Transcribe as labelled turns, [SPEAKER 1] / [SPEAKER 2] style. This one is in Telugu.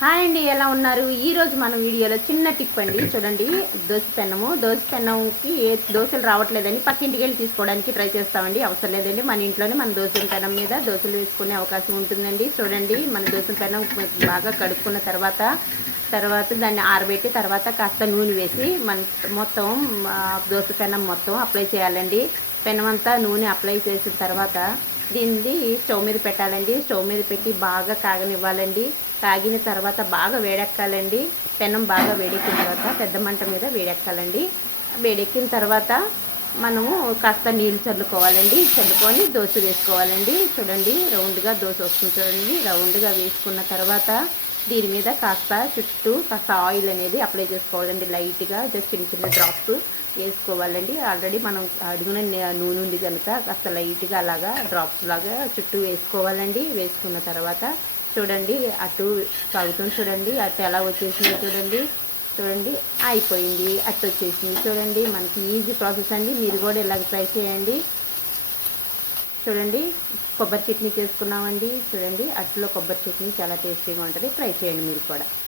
[SPEAKER 1] హాయ్ అండి ఎలా ఉన్నారు? ఈరోజు మనం మన వీడియోలో చిన్న టిప్ అండి. చూడండి దోశ పెన్నము. దోశ పెన్నంకి ఏ దోశలు రావట్లేదని పక్కింటికి వెళ్ళి తీసుకోవడానికి ట్రై చేస్తామండి. అవసరం లేదండి. మన ఇంట్లోనే మన దోశల పెనం మీద దోశలు వేసుకునే అవకాశం ఉంటుందండి. చూడండి మన దోశల పెనం బాగా కడుక్కున్న తర్వాత తర్వాత దాన్ని ఆరబెట్టి తర్వాత కాస్త నూనె వేసి మన మొత్తం దోశ పెనం మొత్తం అప్లై చేయాలండి. పెనం అంతా నూనె అప్లై చేసిన తర్వాత దీన్ని స్టవ్ మీద పెట్టాలండి. స్టవ్ మీద పెట్టి బాగా కాగనివ్వాలండి. కాగిన తర్వాత బాగా వేడెక్కాలండి. పెనం బాగా వేడెక్కిన తర్వాత పెద్ద మంట మీద వేడెక్కాలండి. వేడెక్కిన తర్వాత మనము కాస్త నీళ్ళు చల్లుకోవాలండి. చల్లుకొని దోశ వేసుకోవాలండి. చూడండి రౌండ్గా దోశ వస్తుంది చూడండి. రౌండ్గా వేసుకున్న తర్వాత దీని మీద కాస్త చుట్టూ కాస్త ఆయిల్ అనేది అప్లై చేసుకోవాలండి. లైట్గా జస్ట్ చిన్న చిన్న డ్రాప్స్ వేసుకోవాలండి. ఆల్రెడీ మనం అడుగున నూనె ఉంది కనుక కాస్త లైట్గా అలాగా డ్రాప్స్ లాగా చుట్టూ వేసుకోవాలండి. వేసుకున్న తర్వాత చూడండి అటు సాగుతుంది చూడండి అటు ఎలా వచ్చేసిందో చూడండి. చూడండి అయిపోయింది. అటు వచ్చేసింది. చూడండి మనకి ఈజీ ప్రాసెస్ అండి. మీరు కూడా ఇలాగ ట్రై చేయండి. చూడండి కొబ్బరి చట్నీ చేసుకున్నామండి. చూడండి అట్లో కొబ్బరి చట్నీ చాలా టేస్టీగా ఉంటుంది. ట్రై చేయండి మీరు కూడా.